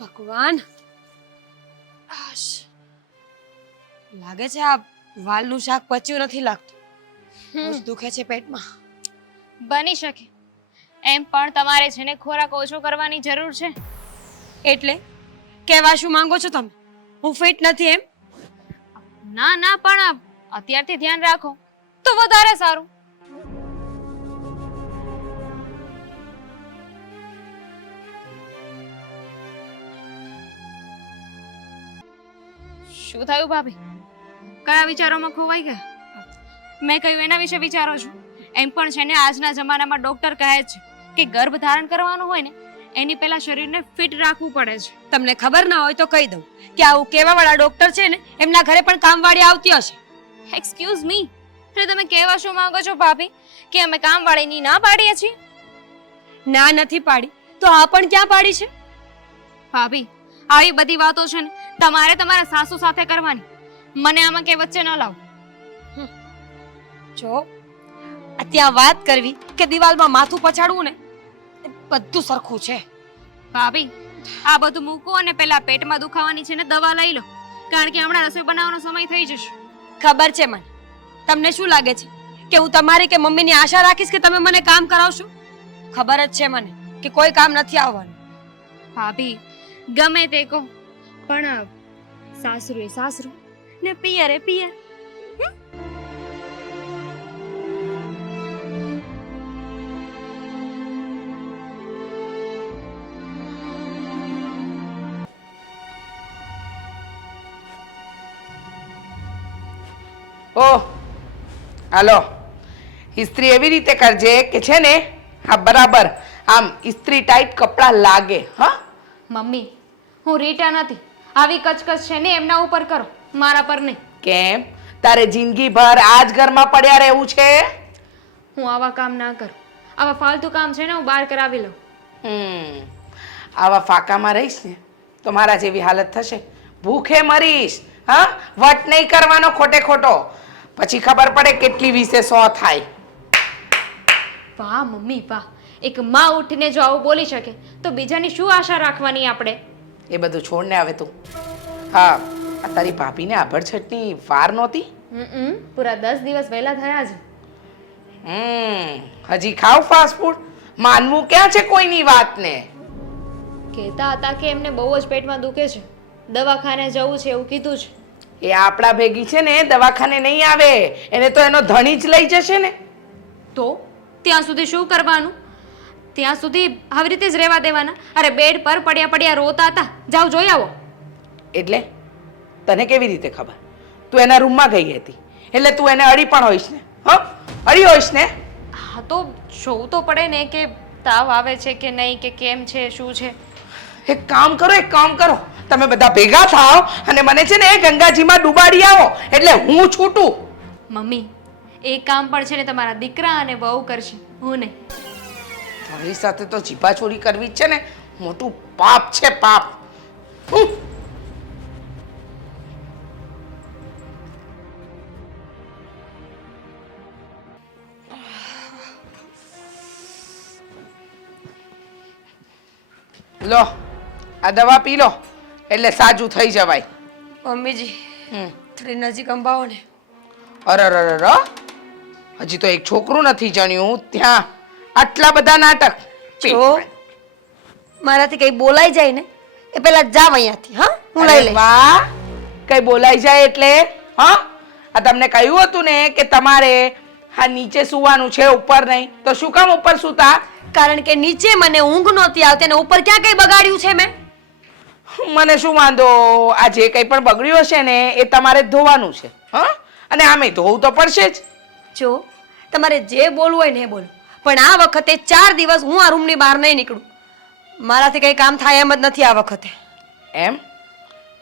ભગવાન, લાગે છે આ વાલનું શાક પચ્યું નથી લાગતું. બહુ જ દુખે છે પેટમાં. બની શકે. એમ પણ તમારે છે ને ખોરાક ઓછો કરવાની જરૂર છે. એટલે કહેવા શું માંગો છો તમે? હું ફિટ નથી એમ? ના ના, પણ અત્યારથી ધ્યાન રાખો તો વધારે સારું. શું થયું ભાભી? કયા વિચારોમાં ખોવાઈ ગયા? મેં કહ્યું એના વિશે વિચારો છો? એમ પણ છે ને આજના જમાનામાં ડોક્ટર કહે છે કે ગર્ભ ધારણ કરવાનું હોય ને એની પહેલા શરીરને ફિટ રાખવું પડે છે. તમને ખબર ના હોય તો કહી દઉં કે આવું કેવા વાળા ડોક્ટર છે ને એમના ઘરે પણ કામવાળી આવતી હશે. એક્સક્યુઝ મી, એટલે તમે કહેવા શું માંગો છો ભાભી કે અમે કામવાળીની ના પાડીએ છીએ? ના નથી પાડી તો આ પણ ક્યાં પાડી છે? ભાભી, આવી બધી વાતો છે ને તમારે તમારા સાસુ સાથે કરવાની. મને આમાં કે વચ્ચે ન લાવો. જો ત્યાં વાત કરવી કે દિવાલમાં માથું પછાડવું ને બધું સરખું છે. ભાભી, આ બધું મૂકો અને પેલા પેટમાં દુખાવાની છે ને દવા લઈ લો, કારણ કે હમણાં રસોઈ બનાવવાનો સમય થઈ જશે. ખબર છે મને. તમને શું લાગે છે કે હું તમારી કે મમ્મીની આશા રાખીશ કે તમે મને કામ કરાવશો? ખબર જ છે મને કે કોઈ કામ નથી આવવાનું. ભાભી, ગમે તે કહો પણ સાસરું એ સાસરું ને પિયર એ પિયર. ઓહ, હાલો. ઇસ્ત્રી એવી રીતે કરજે કે છે ને હા બરાબર આમ ઇસ્ત્રી ટાઈટ કપડાં લાગે. હા મમ્મી, હું રીટા નથી. આવી કચકચ છે ને એમના ઉપર કરો, મારા પર નહીં. કેમ તારે જિંદગીભર આ જ ઘરમાં પડ્યા રહેવું છે? હું આવા કામ ના કરું. આવા ફાલતુ કામ છે ને હું બહાર કરાવી લઉં. આવા ફાકામાં રહીશ ને તો મારા જેવી હાલત થશે. ભૂખે મરીશ. હા, વટ નહીં કરવાનો ખોટે ખોટો, પછી ખબર પડે કેટલી વિશે 100 થાય. વાહ મમ્મી વાહ, એક માં ઉઠીને જો આવું બોલી શકે તો બીજાની શું આશા રાખવાની આપણે? એ બધું છોડને આવે તું. હા, આ તારી ભાભીને આભડછટની વાર નહોતી? પૂરા 10 દિવસ વહેલા થયા છે. હજી ખાવ ફાસ્ટ ફૂડ? માનવું ક્યાં છે કોઈની વાતને? કહેતા હતા કે એમને બહુ જ પેટમાં દુખે છે, દવાખાને જવું છે એવું કીધું છે. એ આપણા ભેગી છે ને દવાખાને નહીં આવે, એને તો એનો ધણી જ લઈ જશે ને. તો ત્યાં સુધી શું કરવાનું? ત્યાં સુધી આવી રીતે જ રહેવા દેવાના? અરે બેડ પર પડ્યા પડ્યા રોતા હતા, જાઓ જોઈ આવો. એટલે તને કેવી રીતે ખબર? તું એના રૂમમાં ગઈ હતી એટલે તું એને અડી પણ હોઈશ ને? હ, અડી હોઈશ ને? હા તો જોવું તો પડે ને કે તાવ આવે છે કે નહીં, કે કેમ છે, શું છે. એક કામ કરો, તમે બધા ભેગા થાઓ અને મને છે ને ગંગાજીમાં ડુબાડી આવો એટલે હું છૂટું. મમ્મી, એ કામ પણ છે ને તમારા દીકરા અને વહુ કરશે, હું નહીં. તારી સાથે તો જીભાછોડી કરવી જ છે ને મોટું પાપ છે, પાપ. લો, આ દવા પી લો એટલે સાજું થઈ જવાય. મમ્મીજી થોડી નજીક અંબાવો ને. અરરરર, હજી તો એક છોકરું નથી જણ્યું ત્યાં આટલા બધા નાટક. જો મારાથી કઈ બોલાઈ જાય ને એ પેલા જાવ અહીંયાથી. હા, હું લઈ લઈશ. વાહ, કઈ બોલાઈ જાય એટલે? હા, આ તમને કહ્યું હતું ને કે તમારે હા નીચે સુવાનું છે, ઉપર નહીં. તો શું કામ ઉપર સુતા? કારણ કે નીચે મને ઊંઘ નહોતી આવતી અને ઉપર ક્યાં કઈ બગાડ્યું છે મેં? મને શું વાંધો, આ જે કંઈ પણ બગડ્યું હશે ને એ તમારે ધોવાનું છે. હા, અને આમે ધોવું તો પડશે જ. જો તમારે જે બોલવું હોય ને એ બોલો, પણ આ વખતે 4 દિવસ હું આ રૂમની બહાર નહીં નીકળું. મારાથી કઈ કામ થાય એમ જ નથી આ વખતે. એમ?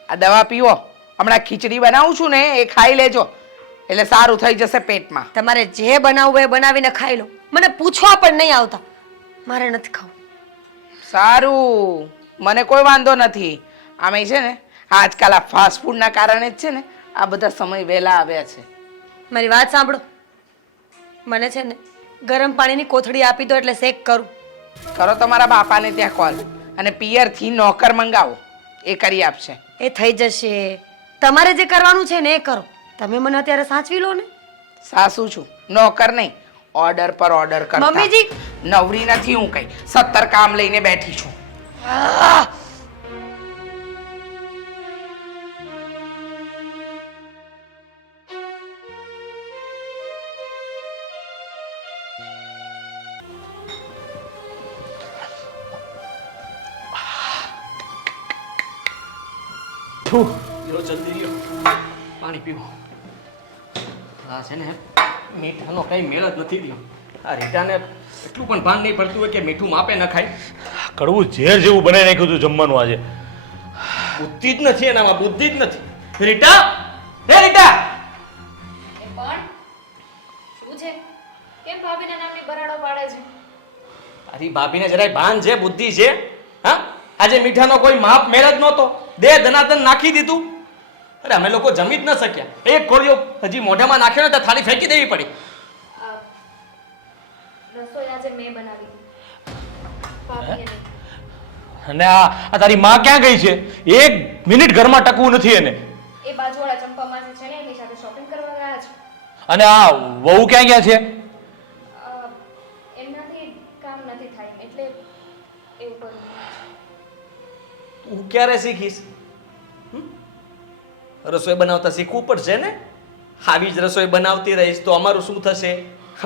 આ દવા પીવો, હમણાં ખીચડી બનાવું છું ને એ ખાઈ લેજો એટલે સારું થઈ જશે પેટમાં. તમારે જે બનાવવું એ બનાવીને ખાઈ લો, મને પૂછવા પણ નહીં આવતા. મારે નથી ખાવું. સારું, મને કોઈ વાંધો નથી. આમે છે ને આજકાલ આ ફાસ્ટ ફૂડના કારણે જ છે ને આ બધા સમય વહેલા આવ્યા છે. મારી વાત સાંભળો, મને છે ને ગરમ પાણીની કોથળી આપી દો એટલે શેક કરું. કરો તમારા બાપાને ત્યાં કોલ અને પિયરથી નોકર મંગાવો. એ કરી આપશે. એ થઈ જશે. તમારે જે કરવાનું છે ને એ કરો. તમે મને અત્યારે સાચવી લો ને. સાસુ છું, નોકર નહીં. ઓર્ડર પર ઓર્ડર કરતા. મમ્મીજી! નવરી નથી હું કઈ. 17 કામ લઈને બેઠી છું. આહ! લો જલ્દી લ્યો પાણી પીવો. આ છે ને મીઠાનો કઈ મેળ જ નથી થયો. આ રીટાને એટલું પણ ભાન નહીં પડતું હોય કે મીઠું માપે ન ખાય. કડવું ઝેર જેવું બનાવી નાખ્યું હતું જમવાનું આજે. બુદ્ધિ જ નથી એનામાં, બુદ્ધિ જ નથી. રીટા, હે રીટા! એ પણ શું છે? કેમ ભાભીના નામની બરાડો પાડે છે? તારી ભાભીને જરાય ભાન છે, બુદ્ધિ છે? હા, આજે મીઠાનો કોઈ માપ મેળ જ નહોતો. દે ધનાધન નાખી દીધું. અરે અમે લોકો જમી જ ન શક્યા. એક ગોળીઓ હજી મોઢામાં નાખ્યો ને તો થાળી ફેંકી દેવી પડી. રસોઈ આજે મેં બનાવી. ભાભીએ નહીં. અને આ તારી માં ક્યાં ગઈ છે? 1 મિનિટ ઘરમાં ટકવું નથી એને. એ બાજુવાળા ચંપામાં છે ને એની સાથે શોપિંગ કરવા ગયા છે. અને આ વહુ ક્યાં ગયા છે? એમનાથી કામ નથી થાય એટલે એવું કરું. તું ક્યારે શીખીશ? રસોઈ બનાવતા શીખવું પડશે ને. આવી જ રસોઈ બનાવતી રહીશ તો અમારું શું થશે?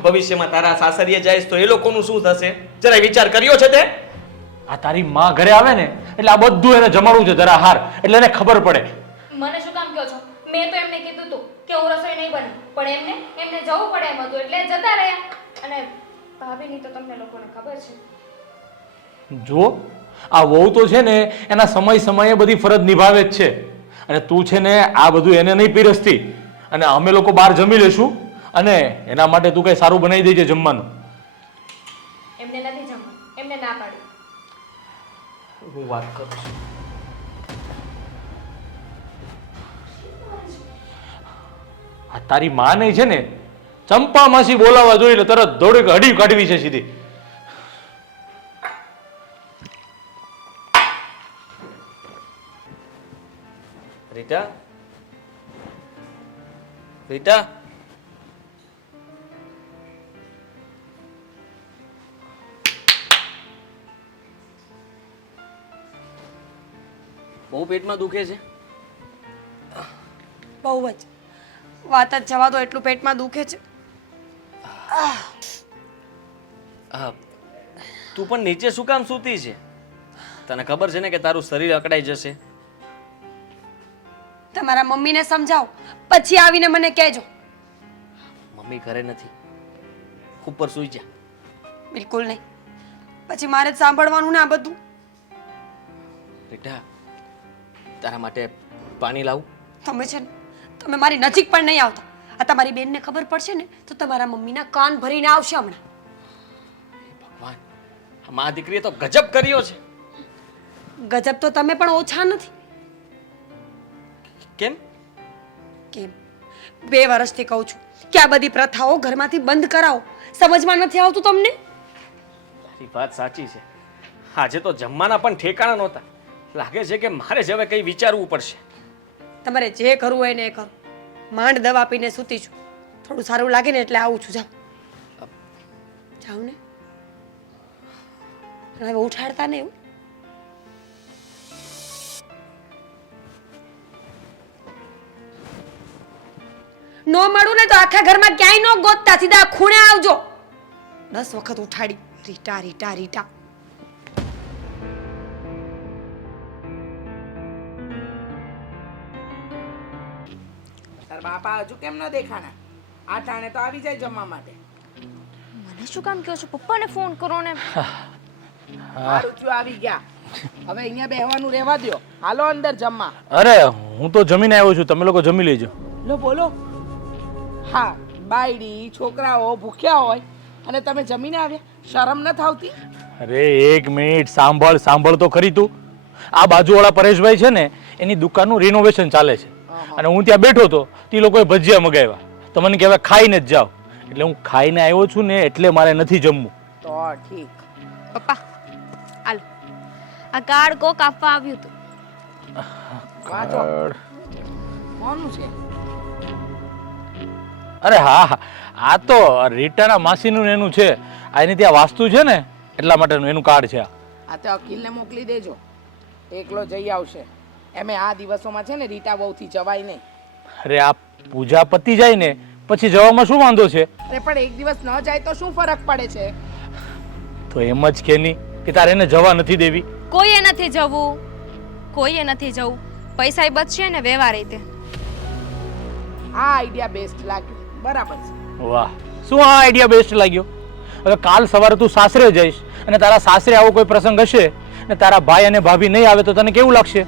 ભવિષ્યમાં તારા સાસરીએ જઈશ તો એ લોકોનું શું થશે? જરા વિચાર કર્યો છે તે? આ તારી માં ઘરે આવે ને એટલે આ બધું એને જમાડવું છે જરા હાર, એટલે એને ખબર પડે. મને શું કામ કહો છો? મેં તો એમને કીધું હતું કે હું રસોઈ નહીં બનાવું, પણ એમને જવું પડે એમ હતું એટલે જતા રહ્યા. અને ભાભીની તો તમને લોકોને ખબર છે. જો આ વહુ તો છે ને એના સમયે બધી ફરજ નિભાવે જ છે. અને તું છે ને આ બધું એને નહીં પીરસતી. અને અમે લોકો બહાર જમી લેશું અને એના માટે તું કઈ સારું બનાવી દેજે જમવાનું. એમને નથી જમવું, એમને ના પાડી. હું વાત કરું છું. આ તારી માં નહીં છે ને ચંપા માસી બોલાવવા જોઈએ એટલે તરત દોડી હડી કાઢવી છે સીધી. રીટા, રીટા, બહુ પેટમાં દુખે છે? બહુ જ. વાત જ જવા દો, એટલું પેટમાં દુખે છે. હા, તું પણ નીચે શું કામ સૂતી છે? તને ખબર છે ને કે તારું શરીર અકડાઈ જશે. તમારા મમ્મીને સમજાવો, પછી આવીને મને કહેજો. મમ્મી ઘરે નથી, ઉપર સૂઈ જા. બિલકુલ નહીં. પછી મારે જ સાંભળવાનું ને આ બધું. રીટા, તારા માટે પાણી લાવું? તમે છે ને, તમે મારી નજીક પણ નહીં આવતા. આ તમારી બેનને ખબર પડશે ને તો તમારા મમ્મીના કાન ભરીને આવશે હમણાં. ભગવાન, આ મા દીકરીએ તો ગજબ કર્યો છે. ગજબ તો તમે પણ ઓછા નથી. કેમ? કેમ? 2 વર્ષથી કહું છું કે આ બધી પ્રથાઓ ઘરમાંથી બંધ કરાવો. સમજમાં નથી આવતું તમને? તારી વાત સાચી છે. આજે તો જમવાના પણ ઠેકાણા નહોતા. લાગે છે કે મારે જ હવે કંઈ વિચારવું પડશે. તમારે જે કરવું હોય ને એ કરો. માંડ દવા પીને સૂતી છું. થોડું સારું લાગે ને એટલે આવું છું. જાઓ જાઓ ને. હવે ઉઠાડતા ને એવું. નો મળું ને તો આખા ઘરમાં ક્યાંય નો ગોતતા, સીધા ખૂણે આવજો. 10 વખત ઉઠાડી. રીટા રીટા રીટા. તાર બાપા હજુ કેમ ન દેખાણા? આ ટાણે તો આવી જાય જમવા માટે. મને શું કામ કહો છો? પપ્પાને ફોન કરો ને. સારું થયું આવી ગયા. હવે અહીંયા બેહવાનું રહેવા દ્યો. હાલો અંદર જમવા. અરે હું તો જમીને આવ્યો છું, તમે લોકો જમી લેજો. લો બોલો. હા, બાયડી છોકરાઓ ભૂખ્યા હોય અને તમે જમીને આવ્યા, શરમ ન થાવતી? અરે 1 મિનિટ સાંભળ તો ખરી તું. આ બાજુવાળા પરેશભાઈ છે ને એની દુકાનનું રિનોવેશન ચાલે છે અને હું ત્યાં બેઠો હતો, તે લોકોએ ભજીયા મગાવ્યા. તો મને કહેવાય ખાઈને જ જાઓ. એટલે હું ખાઈને આવ્યો છું ને એટલે મારે નથી જમવું. તો ઠીક. પપ્પા હાલો, આ કાર્ડ કોક આપવા આવ્યું હતું. વાંચો કોનું છે? અરે હા હા, આ તો રીટાના માસીનું ને એનું છે. આ એની ત્યાં વાસ્તુ છે ને એટલા માટેનું એનું કાર્ડ છે આ. આ તો અખિલને મોકલી દેજો, એકલો જઈ આવશે. એમે આ દિવસોમાં છે ને રીટા બહુથી જવાય નહીં. અરે આ પૂજા પતી જાય ને પછી જવામાં શું વાંધો છે? અરે પણ એક દિવસ ન જાય તો શું ફરક પડે છે? તો એમ જ કે નહીં કે તારે એને જવા નથી દેવી? કોઈએ નથી જવું, કોઈએ નથી જવું. પૈસા બચશે ને વ્યવહાર રીતે. આ આઈડિયા બેસ્ટ લાગ્યો. બરાબર છે. વાહ, શું આ આઈડિયા બેસ્ટ લાગ્યો? હવે કાલ સવારે તું સાસરે જઈશ અને તારા સાસરે આવો કોઈ પ્રસંગ હશે ને તારા ભાઈ અને ભાભી નહીં આવે તો તને કેવું લાગશે?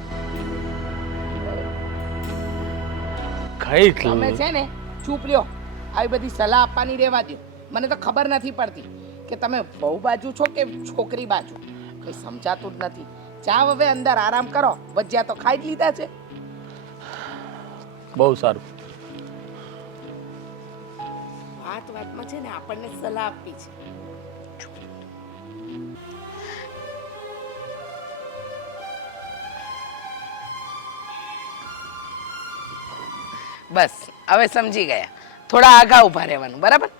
કઈ તમે છે ને ચૂપ લ્યો. આવી બધી સલાહ આપવાની રહેવા દો. મને તો ખબર નથી પડતી કે તમે બહુ બાજુ છો કે છોકરી બાજુ. કઈ સમજાતું જ નથી. જાવ હવે અંદર આરામ કરો. ભજીયા તો ખાઈ જ લીધા છે. બહુ સારું. વાત વાતમાં છે ને આપણને સલાહ આપવી છે. બસ હવે સમજી ગયા. થોડા આગા ઉભા રહેવાનું. બરાબર?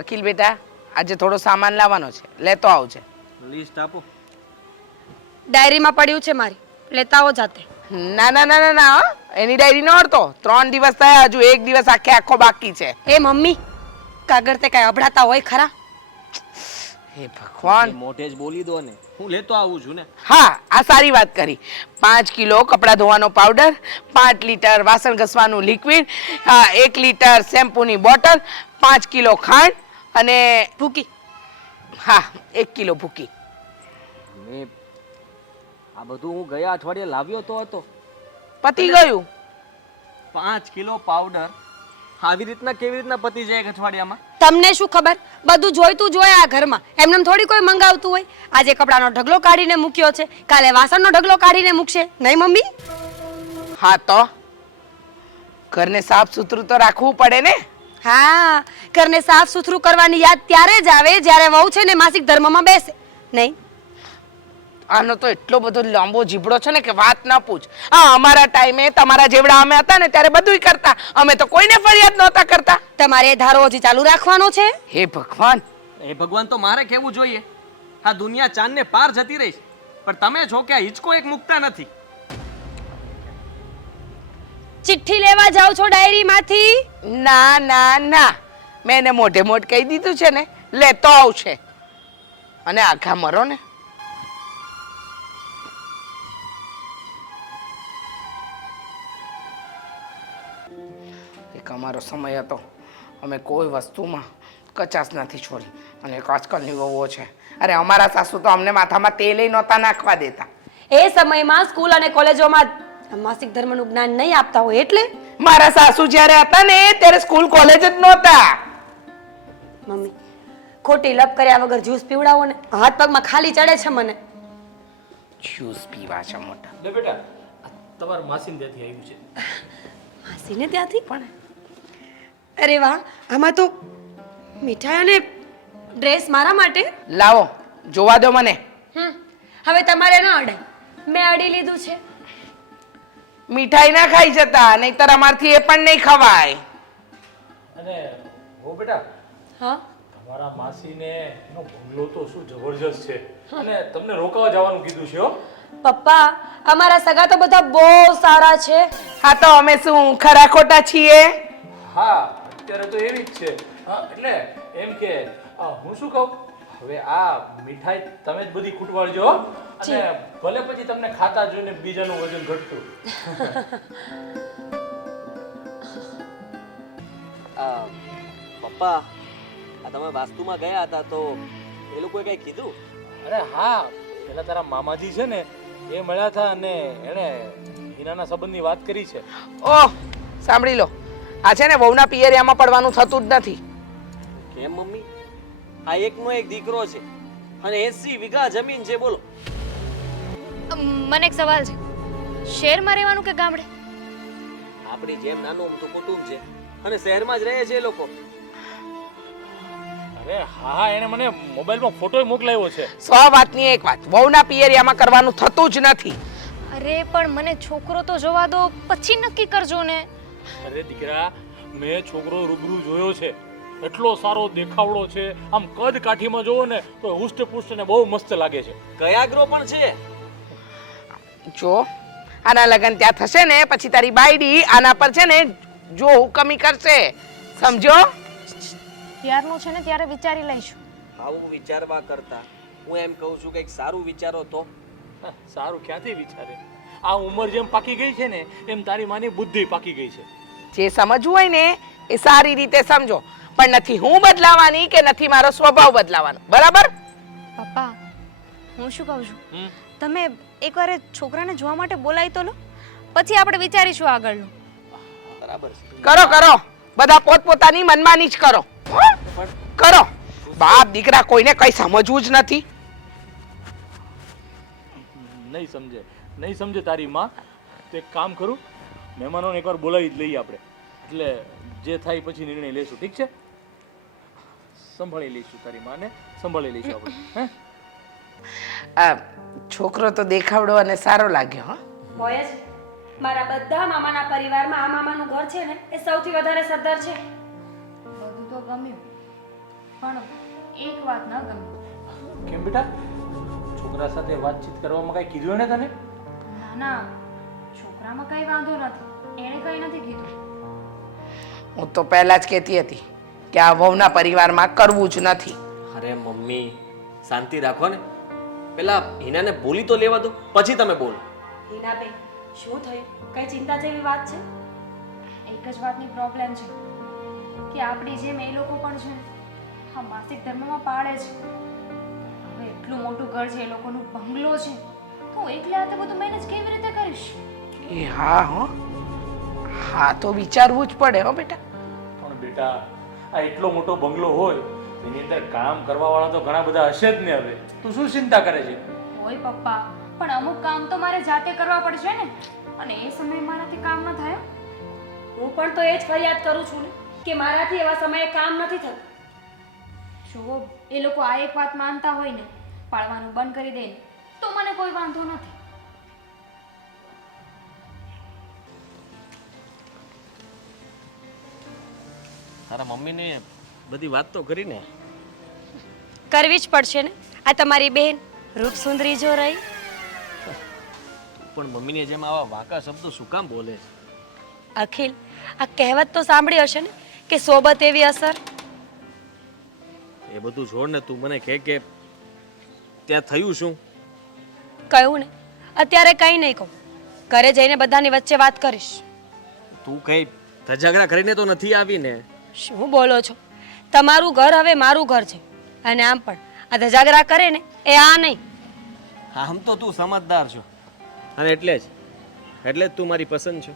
અખિલ બેટા, આજે થોડો સામાન લાવવાનો છે, લેતો આવજે. લિસ્ટ આપો. ડાયરીમાં પડ્યું છે મારી, લેતા આવો જાતે. ના ના ના ના ના હો. એની ડાયરી નો અડતો. 3 દિવસ થયા, હજુ 1 દિવસ આખે આખો બાકી છે. એ મમ્મી, કાગળ તે કઈ અભડાતા હોય ખરા? હે ભગવાન. મોઢે જ બોલી દો ને, હું લેતો આવું છું ને. હા, આ સારી વાત કરી. 5 કિલો કપડાં ધોવાનો પાવડર, 5 લીટર વાસણ ઘસવાનું લિક્વિડ, 1 લીટર શેમ્પૂની બોટલ, 5 કિલો ખાંડ અને ભૂકી. હા 1 કિલો ભૂકી. મેં આ બધું હું ગયા અઠવાડિયે લાવ્યો તો હતો. પતી ગયું. 5 કિલો પાવડર આવી રીતના કેવી રીતના પતી જાય એક અઠવાડિયામાં? તમને શું ખબર, બધું જોઈતું જોઈએ આ ઘરમાં. એમને થોડી કોઈ મંગાવતું હોય. આજે કપડાનો ઢગલો કાઢીને મૂક્યો છે, કાલે વાસણનો ઢગલો કાઢીને મૂકશે, નહીં મમ્મી? હા તો ઘરને સાફ સુથરું તો રાખવું પડે ને. હા, ઘરને સાફ સુથરું કરવાની યાદ ત્યારે જ આવે જ્યારે વહુ છે ને માસિક ધર્મમાં બેસે, નહીં? આનો તો એટલો બધો લાંબો જીબડો છે ને કે વાત ના પૂછ. હા, અમારા ટાઈમે તમારા જેવડા અમે હતા ને ત્યારે બધુંય કરતા. અમે તો કોઈને ફરિયાદ નહોતા કરતા. તમારે એ ધારો હજી ચાલુ રાખવાનો છે? હે ભગવાન. એ ભગવાન તો મારે કહેવું જોઈએ. આ દુનિયા ચાંદને પાર જતી રહી છે, પણ તમે છો કે આ હિંચકો એક મુકતા નથી. ચિઠ્ઠી લેવા જાવ છો ડાયરીમાંથી? ના ના ના, મેં એને મોઢે મોઢ કહી દીધું છે ને, લેતો આવશે. અને આખા મરો ને. એક અમારો સમય હતો, અમે કોઈ વસ્તુમાં કચાશ નથી છોડી. અને એક આજકાલની વહુઓ છે, અરે અમારા સાસુ તો અમને માથામાં તેલ નહોતા નાખવા દેતા. એ સમયમાં સ્કૂલ અને કોલેજોમાં માસિક ધર્મનું જ્ઞાન નહીં આપતા હોય એટલે? મારા સાસુ જ્યારે હતા ને ત્યારે સ્કૂલ કોલેજ જ નહોતા. મમ્મી, ખોટી લપ કર્યા વગર જ્યુસ પીવડાવો ને, હાથ પગમાં ખાલી ચડે છે મને. જ્યુસ પીવા છે મોટા. લે બેટા, તમારા માસીને ત્યાંથી આવ્યું છે. માસીને ત્યાંથી પણ? અરે વાહ, આમાં તો મીઠાઈ અને ડ્રેસ મારા માટે. લાવો જોવા દો મને. હવે તમારે ન અડાય, મેં અડી લીધું છે. મીઠાઈ ના ખાઈ જતા, નહીતર અમારથી એ પણ નહીં ખવાય. અને હો બેટા, હા, તમારા માસીને એનો બંગલો તો શું જબરજસ્ત છે અને તમને રોકાવા જવાનું કીધું છે હો. પપ્પા, અમારા સગા તો બધા બહુ સારા છે. હા તો અમે શું ખરા ખોટા છીએ? હા, અત્યારે તો એવી જ છે. હા, એટલે એમ કે હું શું કહું, હવે આ મીઠાઈ તમે જ બધી ખૂટવાડજો હો. અને ભલે પછી તમને ખાતા જોઈને બીજાનું વજન ઘટતું. પપ્પા, આ તમે વાસ્તુમાં ગયા હતા તો એ લોકોએ કઈ કીધું? અરે હા, પેલા તારા મામાજી છે ને એ મળ્યા હતા અને એણે હીરાના સંબંધની વાત કરી છે. ઓહ, સાંભળી લો. આ છે ને વહુના પિયરિયામાં પડવાનું થતું જ નથી. કેમ મમ્મી? આ એકનો એક દીકરો છે અને 80 વીઘા જમીન છે. બોલો. મને એક સવાલ છે, શહેરમાં રહેવાનું કે ગામડે? આપણી જેમ નાનું અમથું કુટુંબ છે અને શહેરમાં જ રહે છે એ લોકો. અરે હા, એણે મને મોબાઈલમાં ફોટો મોકલાવ્યો છે. 100 વાતની એક વાત, વહુના પિયરિયામાં કરવાનું થતું જ નથી. અરે પણ મને છોકરો તો જોવા દો, પછી નક્કી કરજો ને. અરે દીકરા, મેં છોકરો રૂબરૂ જોયો છે. એટલો સારો દેખાવડો છે, આમ કદ કાઠીમાં જોવો ને તો હુષ્ટ ને બહુ મસ્ત લાગે છે. કયા ગ્રહ પણ છે? જો આના લગન ત્યાં થશે ને પછી તારી બાયડી આના પર છે ને જો હુકમી કરશે, સમજો? ત્યારનું છે ને ત્યારે વિચારી લઈશું. આવું વિચારવા કરતા હું એમ કહું છું કે સારું વિચારો તો. સારું ક્યાંથી વિચારે? આ ઉંમર જેમ પાકી ગઈ છે ને એમ તારી માની બુદ્ધિ પાકી ગઈ છે. જે સમજવું હોય ને એ સારી રીતે સમજો, પણ નથી હું બદલાવાની કે નથી મારો સ્વભાવ બદલાવાનો, બરાબર? પપ્પા, હું શું કહું છું, હમ? તમે એકવાર એ છોકરાને જોવા માટે બોલાવી તો લો, પછી આપણે વિચારીશું આગળનું. બરાબર છે. કરો કરો, બધા પોતપોતાની મનમાની જ કરો, હો? કરો. બાપ દીકરા કોઈને કઈ સમજવું જ નથી. નહીં સમજે તારી માં. તો એક કામ કરું, મહેમાનોને એકવાર બોલાવી જ લઈએ આપણે, એટલે જે થાય પછી નિર્ણય લેશું. ઠીક છે? સંભાળી લઈશું તારી માને, સંભાળી લઈશું આપણે. હે? આ છોકરો તો દેખાવડો અને સારો લાગ્યો, હો? હોય જ. મારા બધા મામાના પરિવારમાં આ મામાનું ઘર છે ને એ સૌથી વધારે સરદાર છે. બધું તો ગમ્યું, પણ એક વાત ન ગમી. કેમ બેટા, છોકરા સાથે વાતચીત કરવામાં કઈ કીધું એને તને? ના ના, છોકરામાં કઈ વાંધો નથી, એણે કઈ નથી કીધું. હું તો પહેલા જ કહેતી હતી કે આ વહુના પરિવારમાં કરવું જ નથી. અરે મમ્મી શાંતિ રાખો ને, પેલા હિનાને બોલી તો લેવા દો, પછી તમે બોલો. હિનાબેન, શું થયું? કઈ ચિંતા જેવી વાત છે? એક જ વાતની પ્રોબ્લેમ છે કે આપણી જેમ એ લોકો પણ છે હા માસિક ધર્મમાં પાળે છે. હવે એટલું મોટું ઘર છે, એ લોકોનું બંગલો છે, તો હું એકલા હાથે બધું મેનેજ કેવી રીતે કરીશ? એ હા, હો, હા તો વિચારવું જ પડે, હો બેટા. પણ બેટા, આ એટલો મોટો બંગલો હોય એની અંદર કામ કરવા વાળા તો ઘણા બધા હશે જ ને. હવે તું શું ચિંતા કરે છે? ઓય પપ્પા, પણ અમુક કામ તો મારે જાતે કરવા પડશે ને, અને એ સમયે મારાથી કામ ન થાય. હું પણ તો એ જ ફરિયાદ કરું છું ને કે મારાથી એવા સમયે કામ નથી થતું. જો એ લોકો આ એક વાત માનતા હોય ને, પાળવાનું બંધ કરી દે ને, તો મને કોઈ વાંધો નથી. તારા મમ્મીને બધી વાત તો કરી ને. કરવી જ પડશે ને. આ તમારી બહેન રૂપસુંદરી જો રહી. પણ મમ્મીની જેમ આવા વાંકા શબ્દો શું કામ બોલે છે? અખિલ, આ કહેવત તો સાંભળી હશે ને કે સોબત એવી અસર. એ બધું છોડ ને, તું મને કહે કે ત્યાં થયું શું? કહ્યું ને, અત્યારે કંઈ નહીં કહું. ઘરે જઈને બધાની વચ્ચે વાત કરીશ. તું કઈ ધજાગરા કરીને તો નથી આવી ને? શું બોલો છો? તમારું ઘર હવે મારું ઘર છે, અને આમ પણ આ ધજાગરા કરે ને એ આ નહીં. આમ તો તું સમજદાર છો, અને એટલે જ તું મારી પસંદ છો.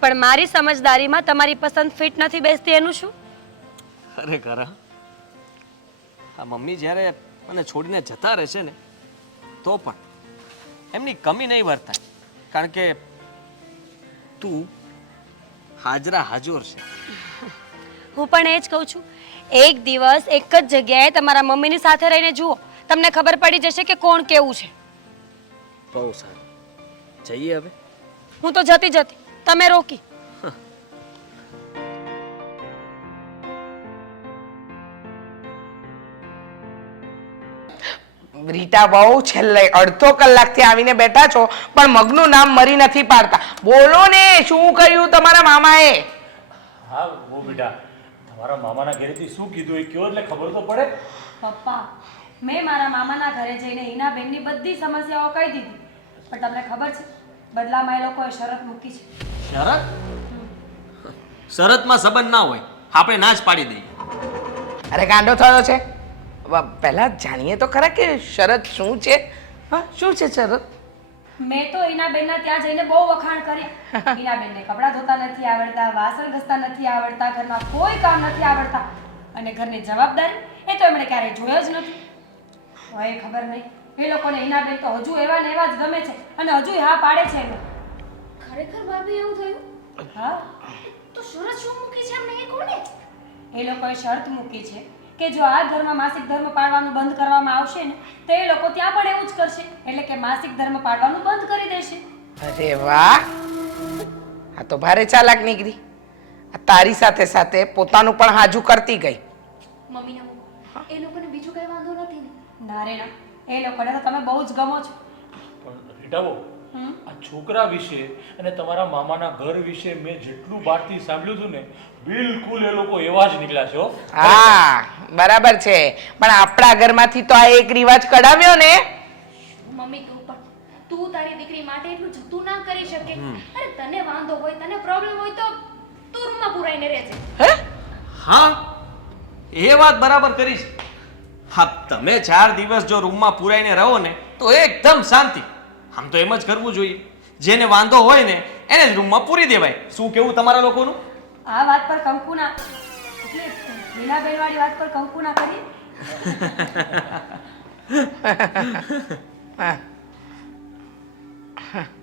પણ મારી સમજદારીમાં તમારી પસંદ ફિટ નથી બેસતી એનું શું? અરે ખરા, આ મમ્મી જ્યારે મને છોડીને જતા રહેશે ને તો પણ એમની કમી નહીં વર્તાય, કારણ કે તું હાજરા હાજર છે. હું પણ એ જ કહું છું, એક દિવસ એક જ જગ્યાએ તમારા મમ્મીની સાથે રહીને જુઓ, તમને ખબર પડી જશે કે કોણ કેવું છે. બહુ સારું, જઈએ હવે. હું તો જતી તમે રોકી. રીટા બહુ છેલ્લે અડધો કલાકથી આવીને બેઠા છો પણ મગનું નામ મરી નથી પાડતા. બોલો ને, શું કહ્યું તમારા મામાએ? હા ઓ બેટા, તમારા મામાના ઘરેથી શું કીધું એ કયો એટલે ખબર તો પડે. પપ્પા, મેં મારા મામાના ઘરે જઈને હિનાબેનની બધી સમસ્યાઓ કહી દીધી, પણ તમને ખબર છે બદલામાં એ લોકોએ શરત મૂકી છે. શરત? શરતમાં સંબંધ ના હોય, આપણે ના જ પાડી દઈએ. અરે ગાંડો થયો છે? પહેલા જાણીએ તો ખરા કે શરત શું છે. હા, શું છે શરત? મેં તો હિનાબેનના ત્યાં જઈને બહુ વખાણ કર્યા. હિનાબેનને કપડાં ધોતા નથી આવડતા, વાસણ ઘસતા નથી આવડતા, ઘરમાં કોઈ કામ નથી આવડતા, અને ઘરની જવાબદારી એ તો એમણે ક્યારેય જોયો જ નથી. હવે ખબર નહીં, એ લોકોને હિનાબેન તો હજુ એવા ને એવા જ ગમે છે, અને હજુ હા પાડે છે એમને. ખરેખર ભાભી એવું થયું? હા, તો શરત શું મૂકી છે એમને એ કોને? એ લોકોએ શરત મૂકી છે કે જો આ ઘરમાં માસિક ધર્મ પાળવાનું બંધ કરવામાં આવશે ને તો એ લોકો ત્યાં પણ એવું જ કરશે, એટલે કે માસિક ધર્મ પાળવાનું બંધ કરી દેશે. અરે વાહ, આ તો ભારે ચાલાક નીકળી. આ તારી સાથે સાથે પોતાનું પણ હાજુ કરતી ગઈ. મમ્મીના મૂકો, એ લોકોને બીજું કઈ વાંધો નથી ને? ના રે ના, એ લોકોને તો તમે બહુ જ ગમો છો. પણ રીટાબો, આ છોકરા વિશે અને તમારા મામાના ઘર વિશે મેં જેટલું બહારથી સાંભળ્યું હતું ને, બિલકુલ એ લોકો એવા જ નીકળ્યા છે હો. હા બરાબર છે, પણ આપણા ઘરમાંથી તો આ એક રિવાજ કઢાવ્યો ને. મમ્મી તું તારી દીકરી માટે એટલું જતું ના કરી શકે. અરે તને વાંધો હોય, તને પ્રોબ્લેમ હોય તો તું રૂમમાં પુરાઈને રહેજે. હે? હા, એ વાત બરાબર કરી છે. હા, તમે 4 દિવસ જો રૂમમાં પુરાઈને રહો ને તો એકદમ શાંતિ. આમ તો એમ જ કરવું જોઈએ. જેને વાંધો હોય ને એને જ રૂમમાં પૂરી દેવાય. શું કેવું તમારા લોકોનું? આ વાત પર કંકુના એટલે મીનાબેન વાળી વાત પર કંકુના કરી. હા